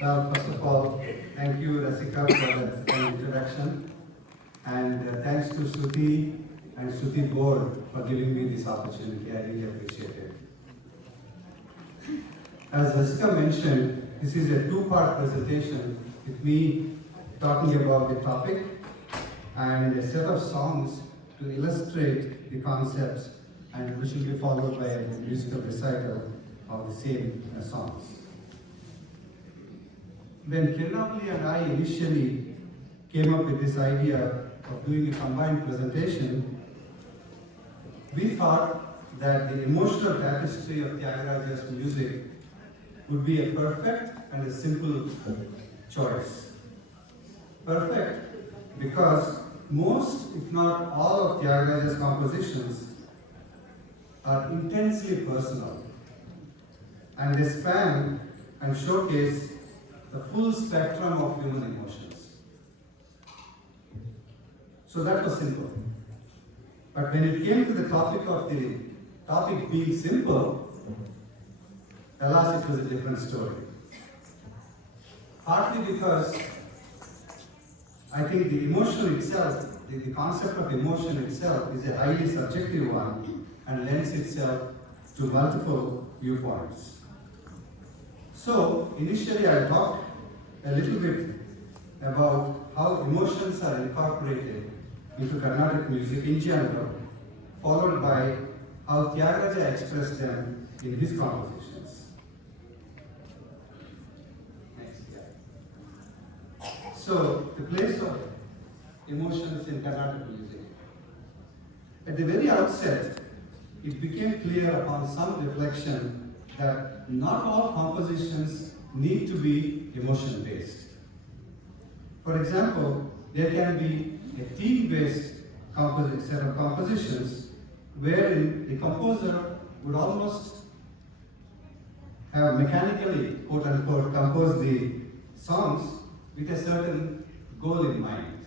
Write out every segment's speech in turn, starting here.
Well, first of all, thank you, Rasika, for the introduction. And thanks to Sruti and Sruti board for giving me this opportunity. I really appreciate it. As Rasika mentioned, this is a two-part presentation with me talking about the topic and a set of songs to illustrate the concepts, and which will be followed by a musical recital of the same songs. When Kirnavali and I initially came up with this idea of doing a combined presentation, we thought that the emotional tapestry of Thyagaraja's music would be a perfect and a simple choice. Perfect because most, if not all, of Thyagaraja's compositions are intensely personal, and they span and showcase the full spectrum of human emotions. So that was simple. But when it came to the topic being simple, alas, it was a different story. Partly because I think the emotion itself, the concept of emotion itself is a highly subjective one and lends itself to multiple viewpoints. So, initially I talked a little bit about how emotions are incorporated into Carnatic music in general, followed by how Tyagaraja expressed them in his compositions. Next slide. So, the place of emotions in Carnatic music. At the very outset, it became clear upon some reflection that not all compositions need to be emotion-based. For example, there can be a theme-based set of compositions wherein the composer would almost have mechanically, quote-unquote, composed the songs with a certain goal in mind.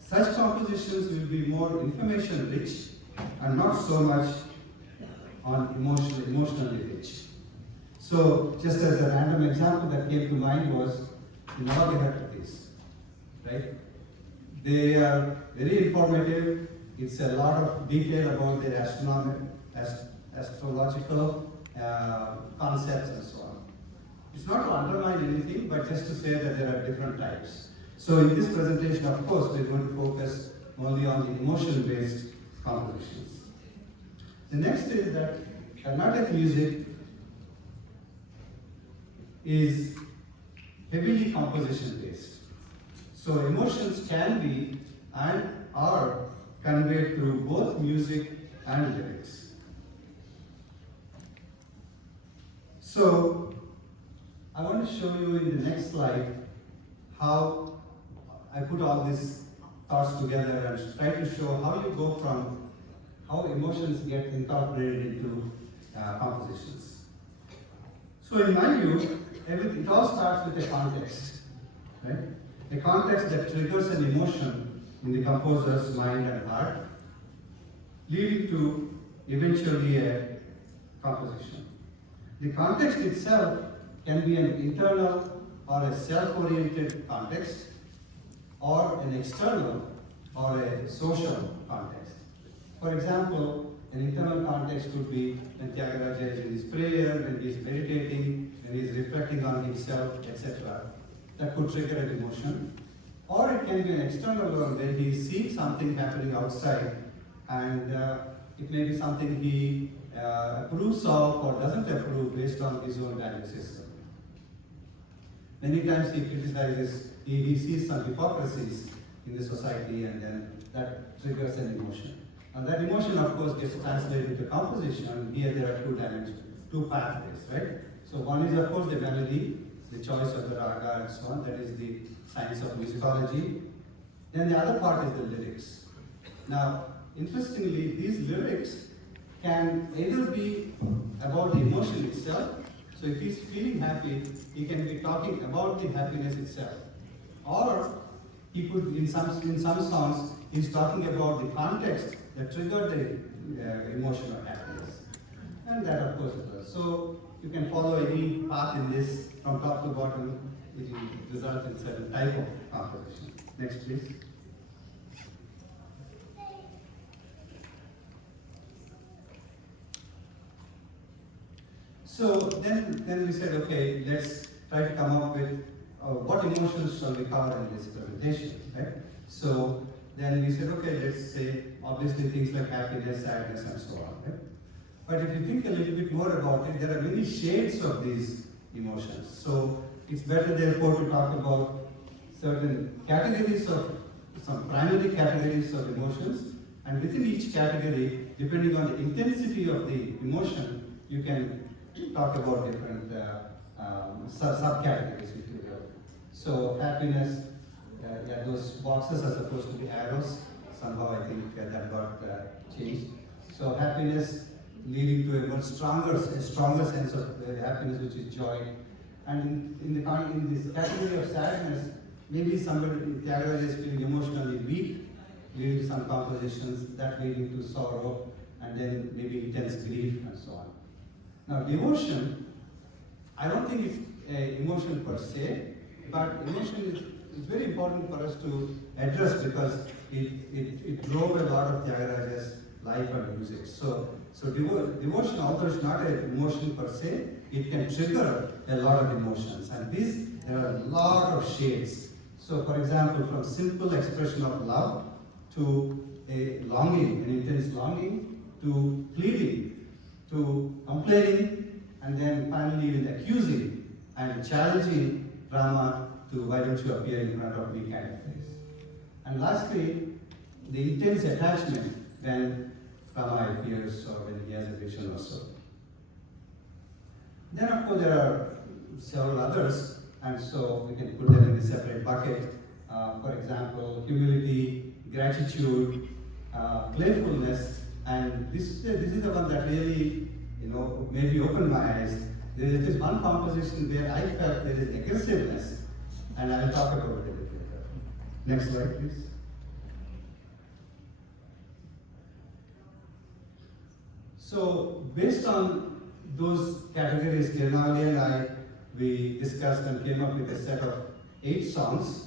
Such compositions will be more information-rich and not so much on emotionally rich. So, just as a random example that came to mind was the Navagriha, right? They are very informative. It's a lot of detail about their astrological concepts and so on. It's not to undermine anything, but just to say that there are different types. So in this presentation, of course, we're going to focus only on the emotion-based compositions. The next is that Carnatic music is heavily composition-based. So emotions can be and are conveyed through both music and lyrics. So I want to show you in the next slide how I put all these thoughts together and try to show how you go from how emotions get incorporated into compositions. So in my view, it all starts with a context, right? A context that triggers an emotion in the composer's mind and heart, leading to eventually a composition. The context itself can be an internal or a self-oriented context, or an external or a social context. For example, an internal context could be when Tyagaraja is in his prayer, when he is meditating, when he is reflecting on himself, etc. That could trigger an emotion. Or it can be an external one where he sees something happening outside, and it may be something he approves of or doesn't approve based on his own value system. Many times he criticizes, he sees some hypocrisies in the society, and then that triggers an emotion. And that emotion, of course, gets translated into composition, and here there are two dimensions, two pathways, right? So one is, of course, the melody, the choice of the raga and so on, that is the science of musicology. Then the other part is the lyrics. Now, interestingly, these lyrics can either be about the emotion itself. So if he's feeling happy, he can be talking about the happiness itself. Or he could, in some songs, he's talking about the context that triggered the emotion of happiness. And that, of course, it does. So you can follow any path in this from top to bottom. It will result in certain type of composition. Next, please. So then we said, okay, let's try to come up with what emotions shall we cover in this presentation, right? So then we said, okay, let's say obviously things like happiness, sadness, and so on, right? But if you think a little bit more about it, there are many shades of these emotions. So it's better therefore to talk about certain categories of, some primary categories of emotions, and within each category, depending on the intensity of the emotion, you can talk about different subcategories, if you will. So happiness, yeah, those boxes are supposed to be arrows. Somehow I think that got changed. So happiness leading to a much stronger sense of happiness, which is joy. And in this category of sadness, maybe somebody, Thyagaraja is feeling emotionally weak, leading to some compositions that leading to sorrow, and then maybe intense grief and so on. Now devotion, I don't think it's an emotion per se, but emotion is very important for us to address because it drove a lot of Tyagaraja's life and music. So devotion, although it's not an emotion per se, it can trigger a lot of emotions. And there are a lot of shades. So for example, from simple expression of love to a longing, an intense longing, to pleading, to complaining, and then finally with accusing and challenging Rama to why don't you appear in front of me kind of things. And lastly, the intense attachment when Rama appears or when he has a vision or so. Then of course there are several others, and so we can put them in a separate bucket. For example, humility, gratitude, playfulness, and this is the one that really, maybe opened my eyes. There is this one composition where I felt there is aggressiveness, and I will talk about it a bit later. Next slide, please. So, based on those categories, Girnali and we discussed and came up with a set of 8 songs,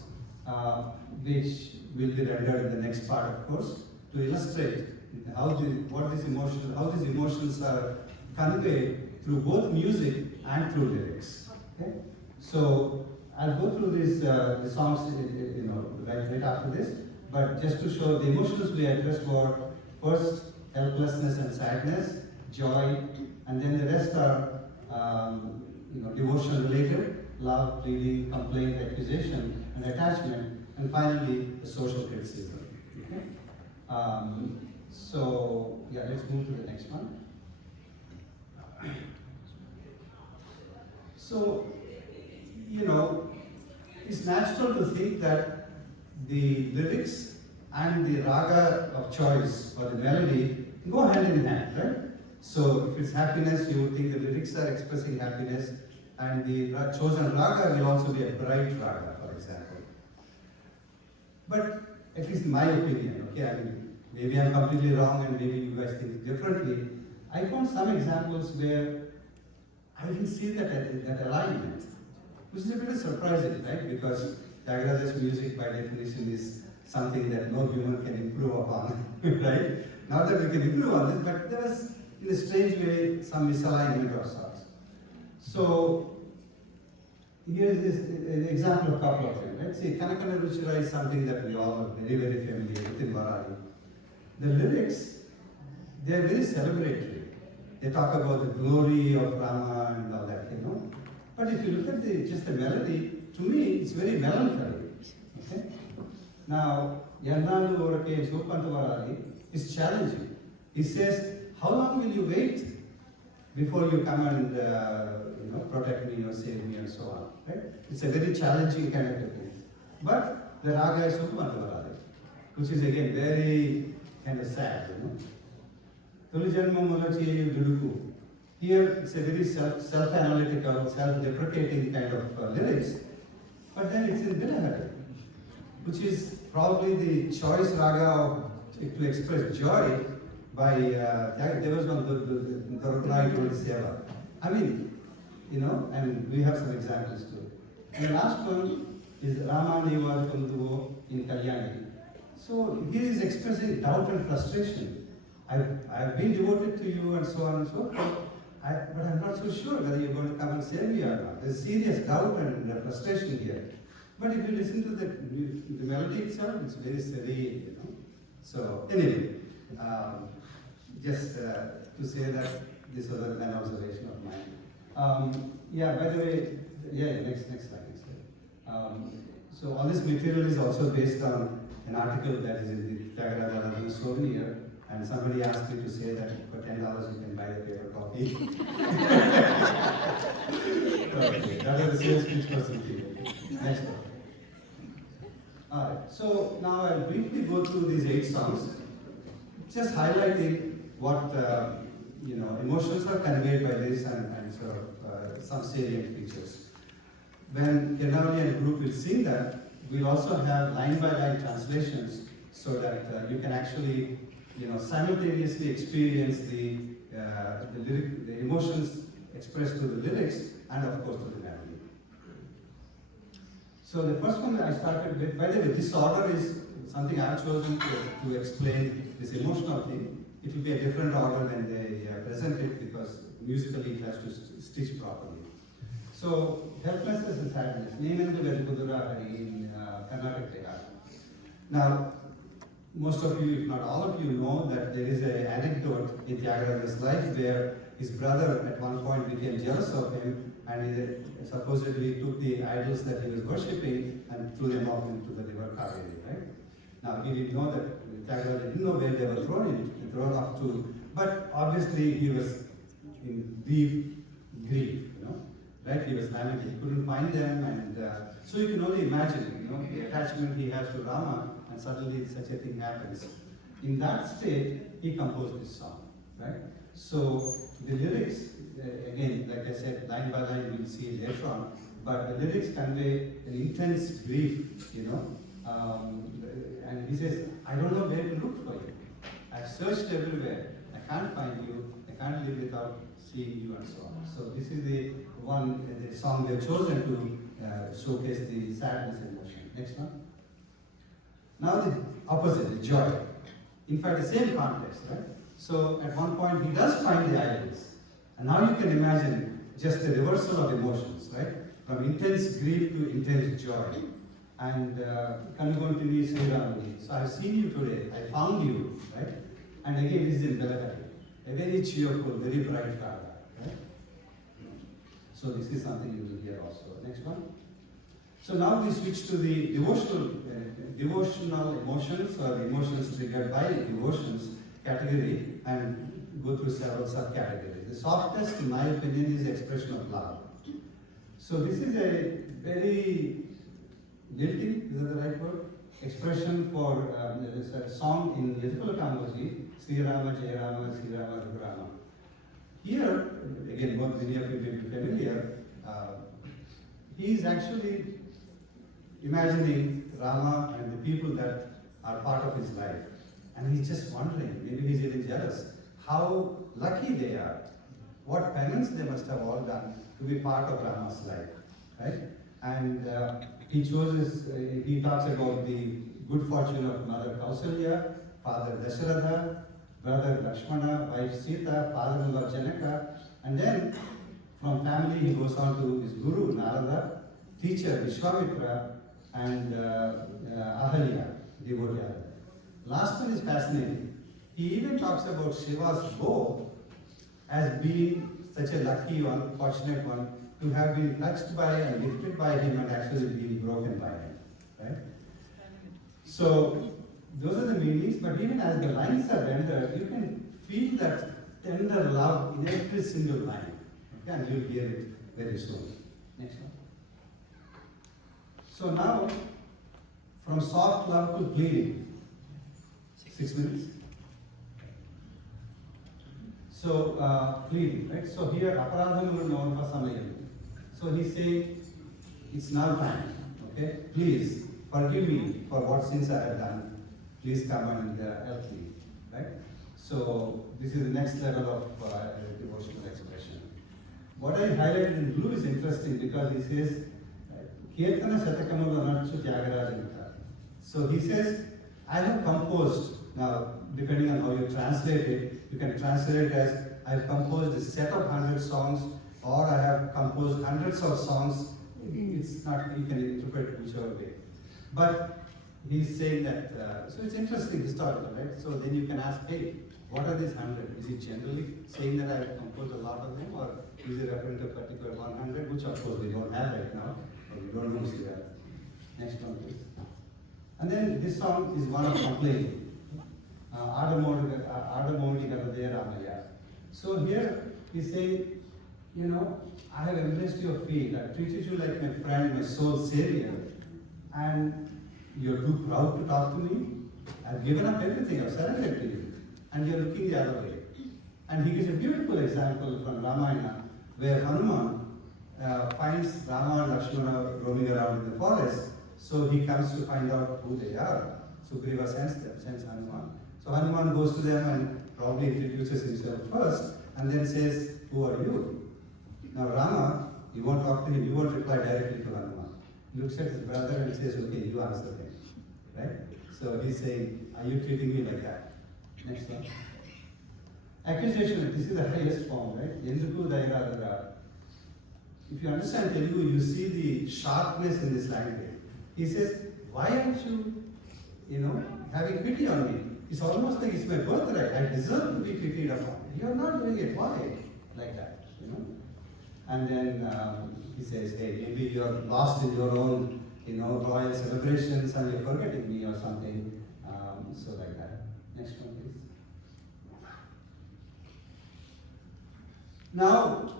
which will be rendered in the next part, of course, to illustrate how these emotions are conveyed through both music and through lyrics. Okay? So I'll go through these the songs, right after this. But just to show the emotions we addressed were first helplessness and sadness, joy, and then the rest are devotion related, love, pleading, complaint, accusation, and attachment, and finally the social criticism. Okay? So yeah, let's move to the next one. So, it's natural to think that the lyrics and the raga of choice or the melody go hand in hand, right? So if it's happiness, you would think the lyrics are expressing happiness, and the chosen raga will also be a bright raga, for example. But at least in my opinion, okay, I mean, maybe I'm completely wrong and maybe you guys think differently. I found some examples where I didn't see that alignment, which is a bit surprising, right? Because Tyagaraja's music by definition is something that no human can improve upon, right? Not that we can improve on this, but there was, in a strange way, some misalignment of sorts. So, here is an example of a couple of them. Let's see, Kanakana Ruchira is something that we all are very, very familiar with in Varali. The lyrics, they are very celebratory. They talk about the glory of Rama and all that, But if you look at just the melody, to me, it's very melancholy. Okay? Now, Yannanu Orake Sopantavarali is challenging. He says, how long will you wait before you come and protect me or save me and so on? Right? It's a very challenging kind of thing. But the raga is Sopantavarali, which is again very kind of sad, Here it's a very self-analytical, self-deprecating kind of lyrics, but then it's in Bilahari, which is probably the choice raga to express joy by Devaswan Seva. I mean, and we have some examples too. And the last one is Rama Neva Kunduvo in Kalyani. So here is expressing doubt and frustration. I've been devoted to you and so on and so forth, but I'm not so sure whether you're going to come and save me or not. There's serious doubt and frustration here. But if you listen to the melody itself, it's very serene, So anyway, just to say that this was an observation of mine. By the way, next slide. So all this material is also based on an article that is in the Thyagaraja souvenir, and somebody asked me to say that for $10 you can buy the paper copy. Okay, that was the sales pitch for Sruti. Next one. Alright, so now I'll briefly go through these 8 songs, just highlighting what emotions are conveyed by this and sort of some salient features. When Kenali and group will sing that, we'll also have line-by-line translations so that you can actually, simultaneously experience the emotions expressed through the lyrics and of course through the melody. So the first one that I started with, by the way, this order is something I've chosen to explain this emotional thing. It will be a different order when they present it because musically it has to stitch properly. So, helplessness and sadness, Neenendu Velukudura Hari in Karnataka. Now, most of you, if not all of you, know that there is an anecdote in Thyagaraja's life where his brother at one point became jealous of him and he supposedly took the idols that he was worshipping and threw them off into the river Kaveri, right? Now, he didn't know that, Thyagaraja didn't know where they were thrown off to, but obviously he was in deep grief, right? He was lamenting, he couldn't find them, and so you can only imagine, the attachment he has to Rama, and suddenly such a thing happens. In that state, he composed this song, right? So the lyrics, again, like I said, line by line, we'll see it later on, but the lyrics convey an intense grief, and he says, I don't know where to look for you. I've searched everywhere, I can't find you, I can't live without seeing you, and so on. So this is the song they've chosen to showcase the sadness and emotion. Next one. Now the opposite, the joy. In fact, the same context, right? So at one point he does find the idols. And now you can imagine just the reversal of emotions, right? From intense grief to intense joy. And Kanugontini Sriramani. So I've seen you today, I found you, right? And again, this is in Belagari. A very cheerful, very bright father, right? So this is something you will hear also. Next one. So now we switch to the devotional emotions or emotions triggered by devotions category and go through several subcategories. The softest, in my opinion, is expression of love. So this is a very lilting, is that the right word? Expression for there's a song in Yadupala Kamoji, Sri Rama, Jai Rama, Sri Rama, Rama. Here, again, many of you may be familiar, he is actually imagining Rama and the people that are part of his life. And he's just wondering, maybe he's even jealous, how lucky they are, what penance they must have all done to be part of Rama's life, right? And he talks about the good fortune of Mother Kausalya, Father Dasharatha, brother Lakshmana, wife Sita, father-in-law Janaka, and then from family he goes on to his guru Narada, teacher Vishwamitra, and Ahalya, devotee Ahalya. Last one is fascinating. He even talks about Shiva's bow as being such a lucky one, fortunate one, to have been touched by and lifted by him and actually been broken by him, right? So those are the meanings, but even as the lines are rendered, you can feel that tender love in every single line. Okay, and you'll hear it very soon. Next one. So now, from soft love to pleading. 6 minutes. So pleading, right? So here, aparadhamu navanpa samayam. So he's saying, it's now time. Okay, please forgive me for what sins I have done. Please come and help me, right? So this is the next level of devotional expression. what I highlighted in blue is interesting because he says, Kirtana Satakamala Nachu Thyagaraja. So he says, I have composed, now depending on how you translate it, you can translate it as, I have composed a set of 100 songs, or I have composed hundreds of songs. It's not, you can interpret it whichever way. But he's saying that, so it's interesting, historical, right? So then you can ask, hey, what are these 100? Is it generally saying that I have composed a lot of them, or is it referring to a particular 100, which of course we don't have right now, or we don't know see that. Next one, please. And then this song is one of complaining. So here he's saying, you know, I have embraced your feet, I've treated you like my friend, my soul savior, and you're too proud to talk to me. I've given up everything, I've surrendered to you, and you're looking the other way. And he gives a beautiful example from Ramayana, where Hanuman finds Rama and Lakshmana roaming around in the forest, so he comes to find out who they are. Sugriva sends Hanuman. So Hanuman goes to them and probably introduces himself first, and then says, who are you? Now Rama, you won't talk to him, you won't reply directly to Hanuman. He looks at his brother and says, okay, you answer him. Right? So he's saying, are you treating me like that? Next one. Accusation, this is the highest form, right? Yenduku Dairadara. If you understand Telugu, you see the sharpness in this language. He says, why aren't you, having pity on me? It's almost like it's my birthright. I deserve to be pitied upon. You're not doing it. Why? Like that, And then he says, hey, maybe you're lost in your own, royal celebrations and you're forgetting me or something. So like that. Next one, please. Now,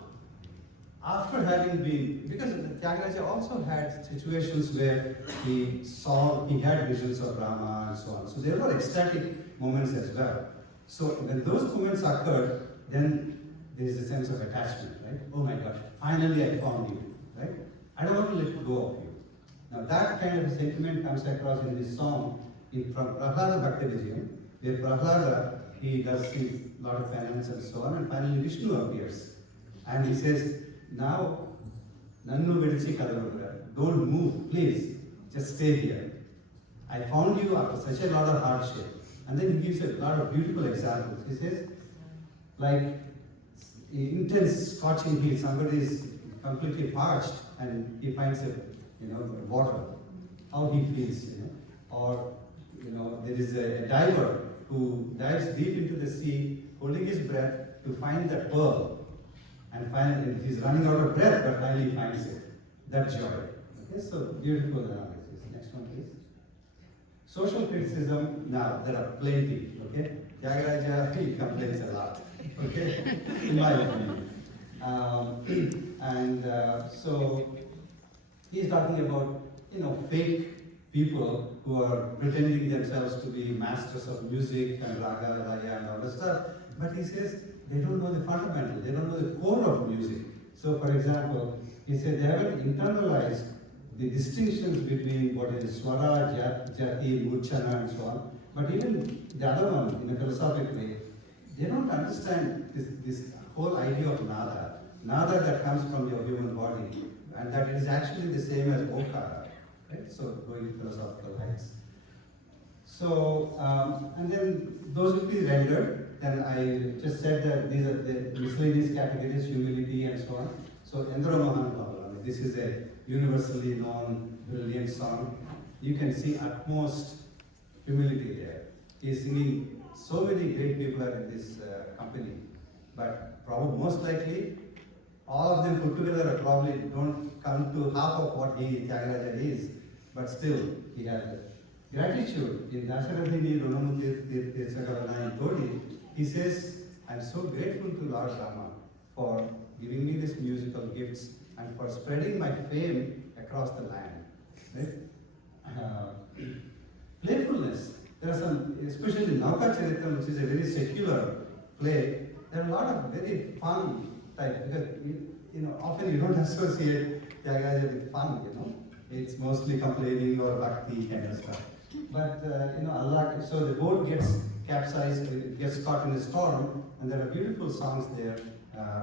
after having been, because Thyagaraja also had situations where he had visions of Rama and so on. So there were ecstatic moments as well. So when those moments occurred, then there is a sense of attachment, right? Oh my gosh, finally I found you, right? I don't want to let go of you. Now that kind of a sentiment comes across in this song from Prahlada Bhakti Vijayam, where Prahlada, he does a lot of penance and so on, and finally Vishnu appears. And he says, now, Nannu Vidichi Kadavadura, don't move, please, just stay here. I found you after such a lot of hardship. And then he gives a lot of beautiful examples. He says, like, intense scorching heat, somebody is completely parched and he finds water, how he feels, Or, there is a diver who dives deep into the sea, holding his breath to find that pearl. And finally, he's running out of breath, but finally he finds it. That joy. Okay, so beautiful analysis. Next one, please. Social criticism, now there are plenty. Okay, Thyagaraja, he complains a lot. Okay, in my opinion. So he's talking about fake people who are pretending themselves to be masters of music and raga, laya, and all that stuff. But he says they don't know the fundamental, they don't know the core of music. So, for example, he said they haven't internalized the distinctions between what is swara, jati, murchana, and so on. But even the other one, in a philosophical way, they don't understand this whole idea of nada that comes from your human body, and that it is actually the same as okara, right? So, going to philosophical heights. So, and then those will be rendered. Then I just said that these are the miscellaneous categories, humility and so on. So, Endra Mohan Baba, this is a universally known, brilliant song. You can see utmost humility there. He's singing, so many great people are in this company, but probably most likely, all of them put together probably don't come to half of what Thyagaraja is, but still, he has it. Gratitude. In Dasharadhini Runamuti Tirthagavanai Todi, he says, I'm so grateful to Lord Rama for giving me these musical gifts and for spreading my fame across the land. Right? Playfulness. There are some, especially Nauka Charitam, which is a very secular play, there are a lot of very fun type, because often you don't associate Tyagaraja with fun, It's mostly complaining or bhakti kind of stuff. But Allah, so the boat gets capsized, it gets caught in a storm, and there are beautiful songs there,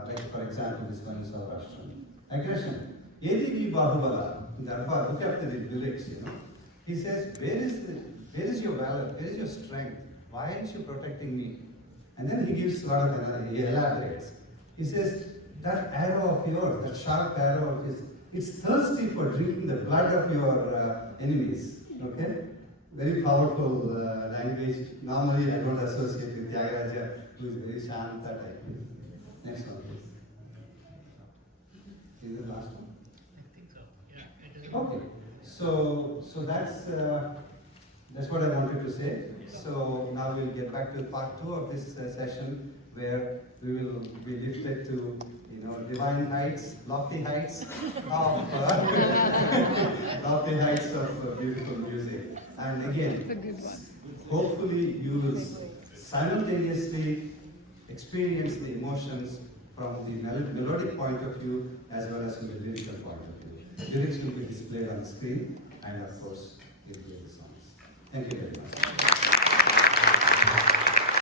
Like for example, this one is Saurashtrian. Aggression. Yedi Bahubala. In the Arpa, look after the lyrics, you know. He says, where is your valor? Where is your strength? Why aren't you protecting me? And then he gives a lot of, he elaborates. He says, that arrow of yours, that sharp arrow of his, it's thirsty for drinking the blood of your enemies. Okay? Very powerful language. Normally I don't associate with Thyagaraja, who is very shanta type. Next one, please. Is the last one? I think so. Yeah, it is. Okay. So that's what I wanted to say. So now we'll get back to part 2 of this session, where we will be lifted to, you know, divine heights, lofty heights of lofty heights of beautiful music. And again, hopefully you will simultaneously experience the emotions from the melodic point of view as well as from the lyrical point of view. Lyrics will be displayed on the screen, and of course, you'll hear the songs. Thank you very much.